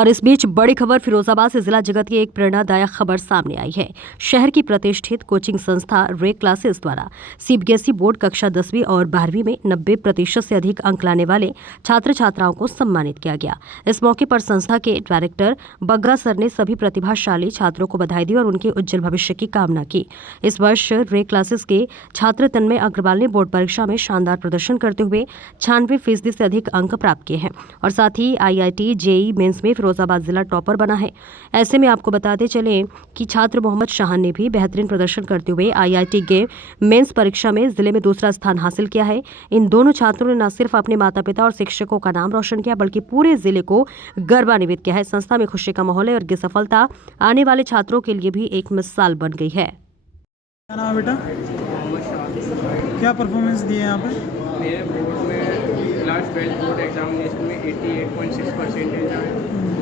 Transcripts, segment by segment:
और इस बीच बड़ी खबर फिरोजाबाद से जिला जगत की एक प्रेरणादायक खबर सामने आई है। शहर की प्रतिष्ठित कोचिंग संस्था रे क्लासेस द्वारा सीबीएसई बोर्ड कक्षा 10वीं और 12वीं में 90% से अधिक अंक लाने वाले छात्र छात्राओं को सम्मानित किया गया। इस मौके पर संस्था के डायरेक्टर बग्गा सर ने सभी प्रतिभाशाली छात्रों को बधाई दी और उनके उज्जवल भविष्य की कामना की। इस वर्ष रे क्लासेस के छात्र तन्मय अग्रवाल ने बोर्ड परीक्षा में शानदार प्रदर्शन करते हुए 96% से अधिक अंक प्राप्त किए हैं और साथ ही IIT JEE मेंस में फिरोजाबाद जिला टॉपर बना है। ऐसे में आपको बताते चले कि छात्र मोहम्मद शाहान ने भी बेहतरीन प्रदर्शन करते हुए IIT के मेंस परीक्षा में जिले में दूसरा स्थान हासिल किया है। इन दोनों छात्रों ने न सिर्फ अपने माता पिता और शिक्षकों का नाम रोशन किया बल्कि पूरे जिले को गौरवान्वित किया है। संस्था में खुशी का माहौल है और ये सफलता आने वाले छात्रों के लिए भी एक मिसाल बन गई है। क्या नाम है बेटा? क्या परफॉर्मेंस दिए यहाँ पे? मेरे बोर्ड में क्लास 12 बोर्ड एग्जामिनेशन में 88.6% आए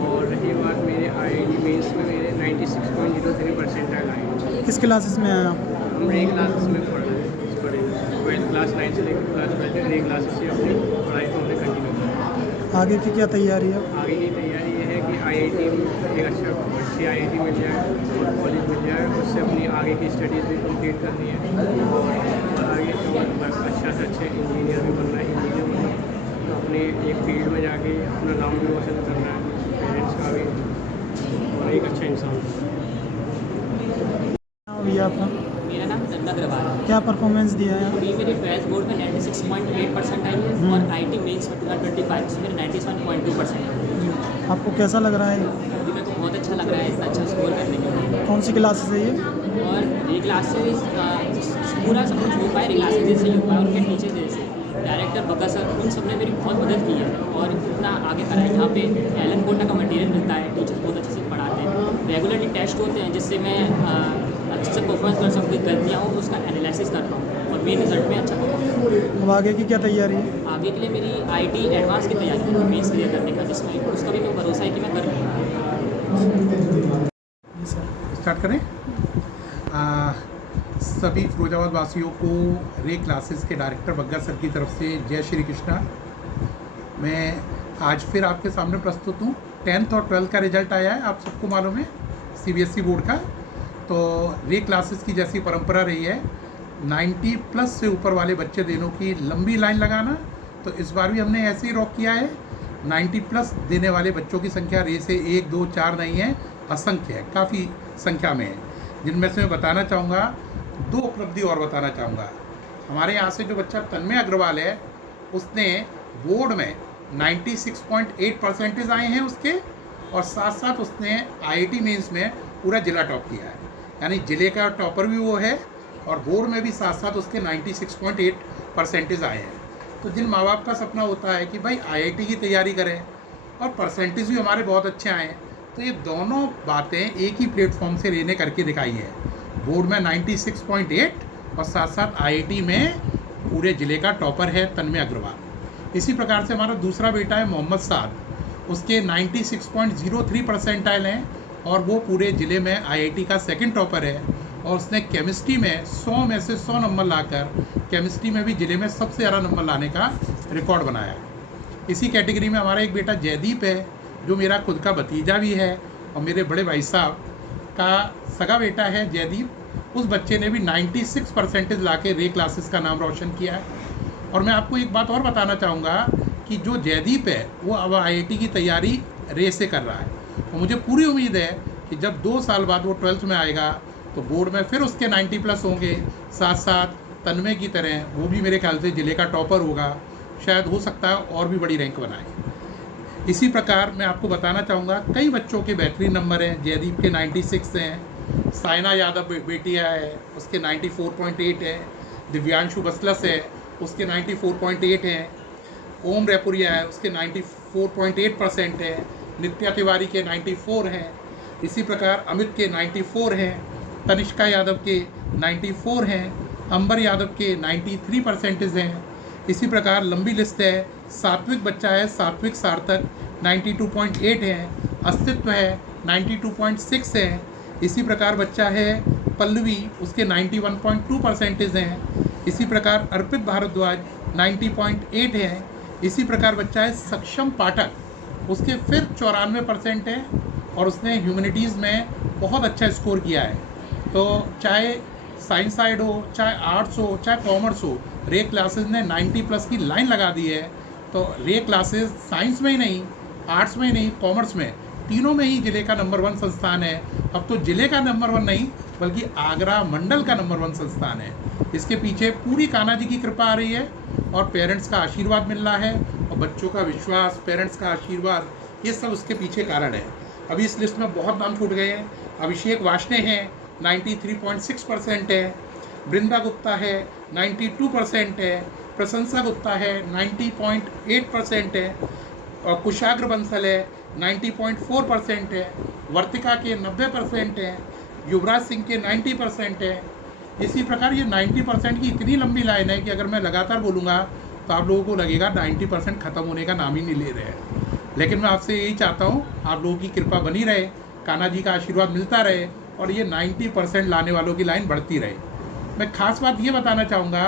और रही बात मेरे IIT मेंस में मेरे 96.03% आए। किस क्लासेस में आए आप? हम रे क्लासेस में पढ़े 12th क्लास 9 से लेकर क्लास 12 तक रे क्लासेस से अपनी पढ़ाई को हमने कंटिन्यू किया। आगे की क्या तैयारी है? आगे की तैयारी ये है कि IIT में एक अच्छी IIT मिल जाए और कॉलेज मिल जाए, उससे अपनी आगे की स्टडीज़ भी कंप्लीट करनी है और आगे अच्छा से अच्छे इंजीनियर भी बनना है। इंजीनियर मतलब अपने एक फील्ड में जाके अपना नाम भी रोशन करना है, पेरेंट्स का भी, और एक अच्छा इंसान। भैया आपका मेरा नाम तन्मय अग्रवाल है। क्या परफॉर्मेंस दिया है? अभी मेरी 12th बोर्ड में 96.8% आई है और IIT मेंस में 2025 में 97.2% है। आपको कैसा लग रहा है? अभी मेरे को बहुत अच्छा लग रहा है इतना अच्छा स्कोर करने के लिए। कौन सी क्लासेस है ये? और ये क्लासेस पूरा सब कुछ हो पाए, रे क्लासेस जैसे ही हो पाए, उनके टीचर जैसे डायरेक्टर बग्गा सर, उन सब ने मेरी बहुत मदद की है और इतना आगे करा है। यहाँ पे एलन कोटा का मटेरियल मिलता है, टीचर्स बहुत अच्छे से पढ़ाते हैं, रेगुलरली टेस्ट होते हैं जिससे मैं अच्छे से परफॉर्मेंस कर सकूँ, गलतियाँ हो उसका एनालिसिस कर पाऊँ और मेन रिजल्ट में अच्छा परफॉर्म। अब आगे की क्या तैयारी है? आगे के लिए मेरी IIT एडवांस की तैयारी है मेंस क्लियर करने का, जिसमें उसका भी मेरे को भरोसा है कि मैं कर लूँगा। स्टार्ट करें। सभी फिरोजाबाद वासियों को रे क्लासेस के डायरेक्टर बग्गा सर की तरफ से जय श्री कृष्णा। मैं आज फिर आपके सामने प्रस्तुत हूँ। 10th और 12th का रिजल्ट आया है, आप सबको मालूम है, CBSE बोर्ड का। तो रे क्लासेस की जैसी परंपरा रही है 90+ से ऊपर वाले बच्चे देनों की लंबी लाइन लगाना, तो इस बार भी हमने ऐसे ही रॉक किया है। 90+ देने वाले बच्चों की संख्या रे से 1 2 4 नहीं है, असंख्य है, काफ़ी संख्या में है, जिनमें से मैं बताना चाहूँगा 2 उपलब्धि और बताना चाहूँगा। हमारे यहाँ से जो बच्चा तन्मय अग्रवाल है, उसने बोर्ड में 96.8% आए हैं उसके, और साथ साथ उसने IIT मेंस में पूरा जिला टॉप किया है, यानी जिले का टॉपर भी वो है और बोर्ड में भी साथ साथ उसके 96.8% आए हैं। तो जिन माँ बाप का सपना होता है कि भाई IIT की तैयारी करें और परसेंटेज भी हमारे बहुत अच्छे आए, तो ये दोनों बातें एक ही प्लेटफॉर्म से रे ने करके दिखाई है। बोर्ड में 96.8 और साथ साथ IIT में पूरे ज़िले का टॉपर है तन्मय अग्रवाल। इसी प्रकार से हमारा दूसरा बेटा है मोहम्मद साद, उसके 96.03% आए हैं और वो पूरे ज़िले में IIT का सेकंड टॉपर है और उसने केमिस्ट्री में 100 में से 100 नंबर लाकर केमिस्ट्री में भी ज़िले में सबसे ज़्यादा नंबर लाने का रिकॉर्ड बनाया है। इसी कैटेगरी में हमारा एक बेटा जयदीप है, जो मेरा खुद का भतीजा भी है और मेरे बड़े भाई साहब का सगा बेटा है जयदीप। उस बच्चे ने भी 96% ला के रे क्लासेस का नाम रोशन किया है। और मैं आपको एक बात और बताना चाहूँगा कि जो जयदीप है वो अब IIT की तैयारी रे से कर रहा है और मुझे पूरी उम्मीद है कि जब 2 साल बाद वो 12th में आएगा तो बोर्ड में फिर उसके 90+ होंगे, साथ साथ तन्मय की तरह वो भी मेरे ख्याल से ज़िले का टॉपर होगा, शायद हो सकता है और भी बड़ी रैंक बनाए। इसी प्रकार मैं आपको बताना चाहूँगा कई बच्चों के बेहतरीन नंबर हैं। जयदीप के 96 हैं, साइना यादव बेटिया है उसके 94.8 है, दिव्यांशु बसलस है उसके 94.8 हैं, ओम रेपुरिया है उसके 94.8% है, नित्या तिवारी के 94 हैं, इसी प्रकार अमित के 94 हैं, तनिष्का यादव के 94 हैं, अंबर यादव के 93% हैं। इसी प्रकार लंबी लिस्ट है। सात्विक बच्चा है, सात्विक सार्थक 92.8 है, अस्तित्व है 92.6 है। इसी प्रकार बच्चा है पल्लवी, उसके 91.2% हैं। इसी प्रकार अर्पित भारद्वाज 90.8 है। इसी प्रकार बच्चा है सक्षम पाठक उसके फिर 94% है और उसने ह्यूमैनिटीज़ में बहुत अच्छा स्कोर किया है। तो चाहे साइंस साइड हो, चाहे आर्ट्स हो, चाहे कॉमर्स हो, रे क्लासेस ने 90 प्लस की लाइन लगा दी है। तो रे क्लासेस साइंस में ही नहीं, आर्ट्स में ही नहीं, कॉमर्स में, तीनों में ही ज़िले का नंबर 1 संस्थान है। अब तो ज़िले का नंबर 1 नहीं बल्कि आगरा मंडल का नंबर 1 संस्थान है। इसके पीछे पूरी कान्हा जी की कृपा आ रही है और पेरेंट्स का आशीर्वाद मिल रहा है और बच्चों का विश्वास, पेरेंट्स का आशीर्वाद, ये सब उसके पीछे कारण है। अभी इस लिस्ट में बहुत नाम छूट गए हैं। अभिषेक वार्ष्णेय हैं, 93.6% है। बृंदा गुप्ता है, 92% है। प्रशंसा गुप्ता है, 90.8% है। और कुशाग्र बंसल है, 90.4% है। वर्तिका के 90% है। युवराज सिंह के 90% है। इसी प्रकार ये 90% की इतनी लंबी लाइन है कि अगर मैं लगातार बोलूँगा तो आप लोगों को लगेगा 90% ख़त्म होने का नाम ही नहीं ले रहे हैं। लेकिन मैं आपसे यही चाहता हूँ, आप लोगों की कृपा बनी रहे, कान्हा जी का आशीर्वाद मिलता रहे और ये 90% लाने वालों की लाइन बढ़ती रहे। मैं खास बात ये बताना चाहूँगा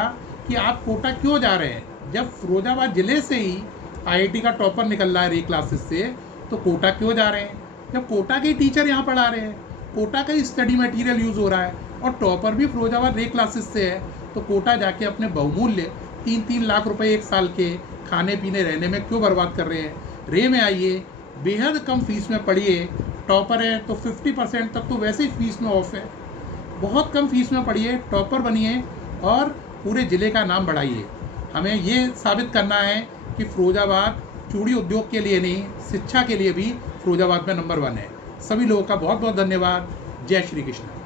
कि आप कोटा क्यों जा रहे हैं। जब फिरोजाबाद ज़िले से ही IIT का टॉपर निकल रहा है रे क्लासेस से, तो कोटा क्यों जा रहे हैं। जब कोटा के टीचर यहाँ पढ़ा रहे हैं, कोटा का ही स्टडी मटेरियल यूज़ हो रहा है और टॉपर भी फिरोजाबाद रे क्लासेस से है, तो कोटा जाके अपने बहुमूल्य 3-3 लाख रुपए एक साल के खाने पीने रहने में क्यों बर्बाद कर रहे हैं। रे में आइए, बेहद कम फीस में पढ़िए। टॉपर है तो 50% तक तो वैसे ही फीस में ऑफ है। बहुत कम फीस में पढ़िए, टॉपर बनिए और पूरे ज़िले का नाम बढ़ाइए। हमें ये साबित करना है कि फिरोजाबाद चूड़ी उद्योग के लिए नहीं, शिक्षा के लिए भी फिरोजाबाद में नंबर 1 है। सभी लोगों का बहुत बहुत धन्यवाद। जय श्री कृष्ण।